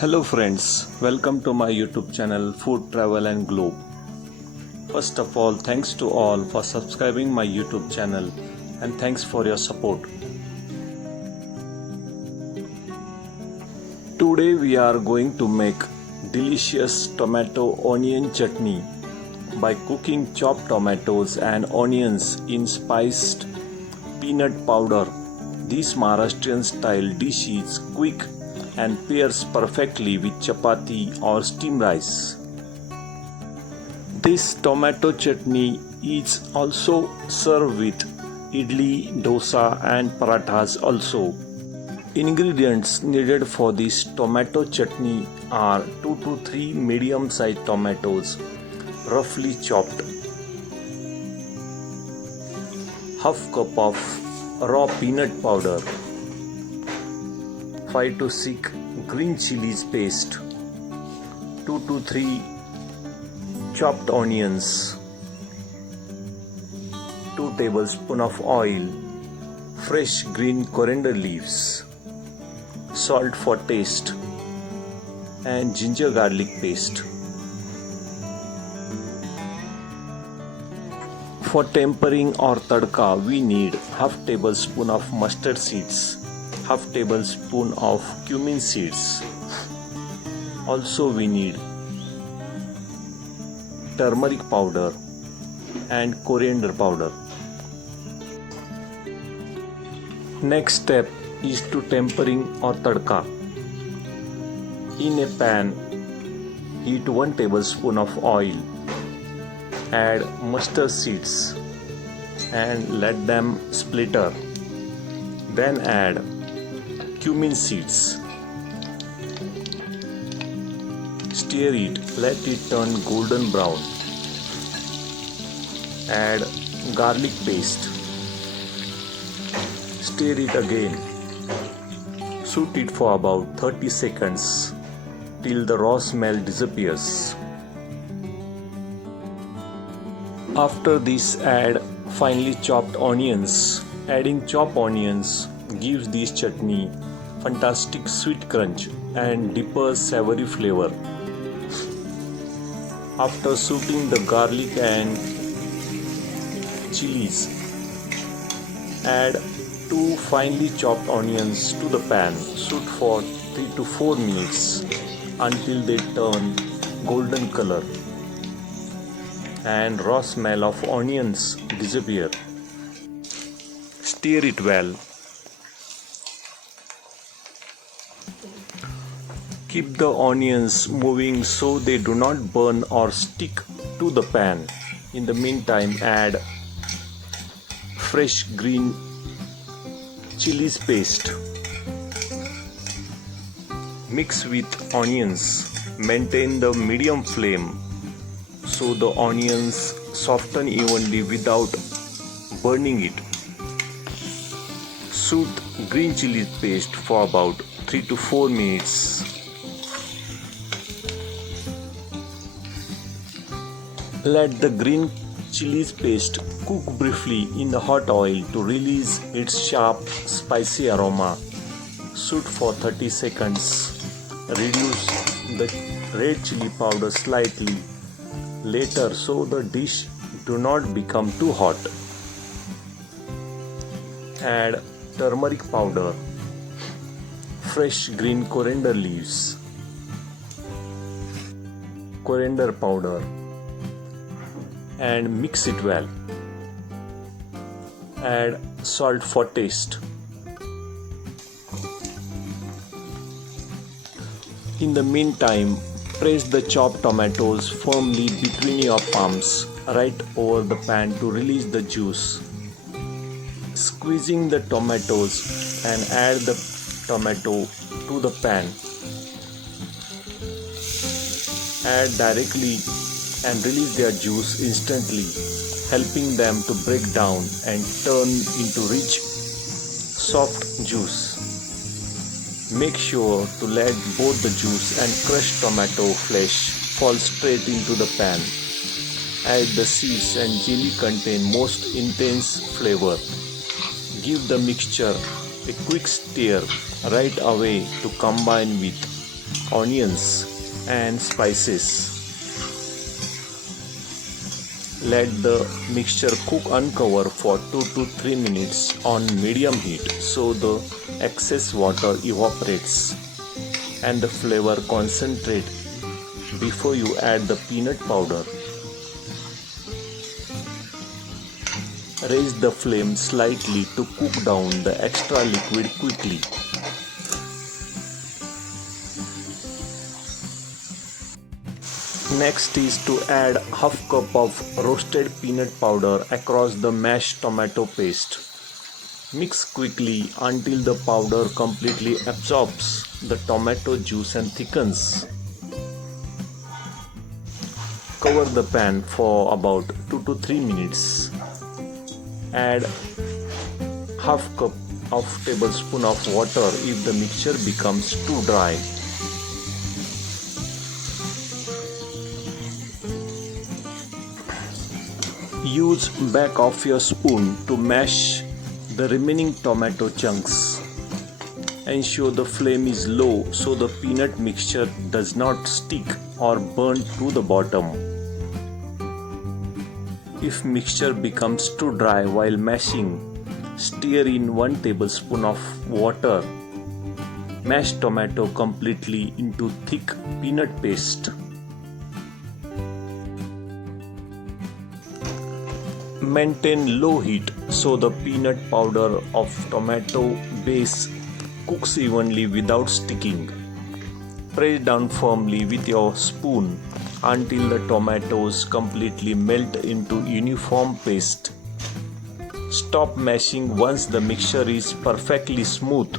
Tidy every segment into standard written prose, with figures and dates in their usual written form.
Hello friends, welcome to my YouTube channel Food Travel and Globe. First of all, thanks to all for subscribing my YouTube channel and thanks for your support. Today we are going to make delicious tomato onion chutney by cooking chopped tomatoes and onions in spiced peanut powder. This Maharashtrian style dish is quick and pairs perfectly with chapati or steamed rice. This tomato chutney is also served with idli, dosa and parathas also. Ingredients needed for this tomato chutney are 2 to 3 medium-sized tomatoes roughly chopped, half cup of raw peanut powder, 5 to 6 green chilies paste, 2 to 3 chopped onions, 2 tablespoons of oil, fresh green coriander leaves, salt for taste, and ginger garlic paste. For tempering or tadka, we need half tablespoon of mustard seeds, half tablespoon of cumin seeds. Also we need turmeric powder and coriander powder. Next step is to tempering or tadka. In a pan, heat 1 tablespoon of oil. Add mustard seeds and let them splatter. Then add cumin seeds. Stir it, let it turn golden brown. Add garlic paste. Stir it again. Saute it for about 30 seconds till the raw smell disappears. After this, add finely chopped onions. Adding chopped onions gives this chutney fantastic sweet crunch and deeper savory flavor. After sauteing the garlic and chilies, add 2 finely chopped onions to the pan. Saute for 3 to 4 minutes until they turn golden color and raw smell of onions disappear. Stir it well. Keep the onions moving so they do not burn or stick to the pan. In the meantime, add fresh green chilies paste. Mix with onions. Maintain the medium flame so the onions soften evenly without burning it. Saute green chili paste for about 3 to 4 minutes. Let the green chilies paste cook briefly in the hot oil to release its sharp, spicy aroma. Saute for 30 seconds. Reduce the red chili powder slightly later so the dish do not become too hot. Add turmeric powder, fresh green coriander leaves, coriander powder, and mix it well. Add salt for taste. In the meantime, press the chopped tomatoes firmly between your palms right over the pan to release the juice. Squeezing the tomatoes and add the tomato to the pan. Add directly and release their juice instantly, helping them to break down and turn into rich, soft juice. Make sure to let both the juice and crushed tomato flesh fall straight into the pan. Add the seeds and jelly contain most intense flavor. Give the mixture a quick stir right away to combine with onions, and spices. Let the mixture cook uncover for 2 to 3 minutes on medium heat so the excess water evaporates and the flavor concentrate before you add the peanut powder. Raise the flame slightly to cook down the extra liquid quickly. Next is to add half cup of roasted peanut powder across the mashed tomato paste. Mix quickly until the powder completely absorbs the tomato juice and thickens. Cover the pan for about 2 to 3 minutes. Add half cup of tablespoon of water if the mixture becomes too dry. Use back of your spoon to mash the remaining tomato chunks. Ensure the flame is low so the peanut mixture does not stick or burn to the bottom. If mixture becomes too dry while mashing, stir in 1 tablespoon of water. Mash tomato completely into thick peanut paste. Maintain low heat so the peanut powder of tomato base cooks evenly without sticking. Press down firmly with your spoon until the tomatoes completely melt into uniform paste. Stop mashing once the mixture is perfectly smooth,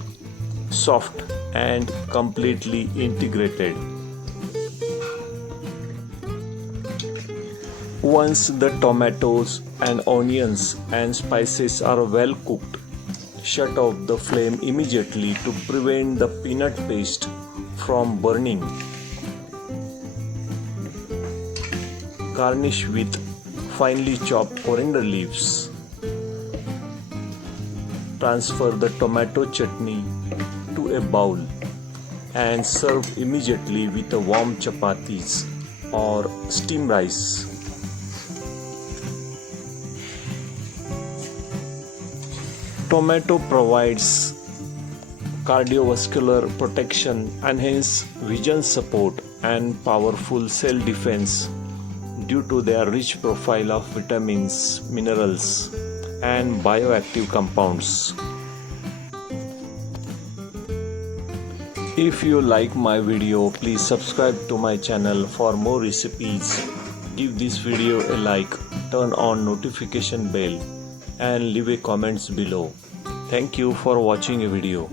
soft, and completely integrated. Once the tomatoes and onions and spices are well cooked, shut off the flame immediately to prevent the peanut paste from burning. Garnish with finely chopped coriander leaves. Transfer the tomato chutney to a bowl and serve immediately with a warm chapatis or steamed rice. Tomato provides cardiovascular protection, enhance vision support, and powerful cell defense due to their rich profile of vitamins, minerals, and bioactive compounds. If you like my video, please subscribe to my channel for more recipes. Give this video a like, turn on notification bell, and leave a comments below. Thank you for watching a video.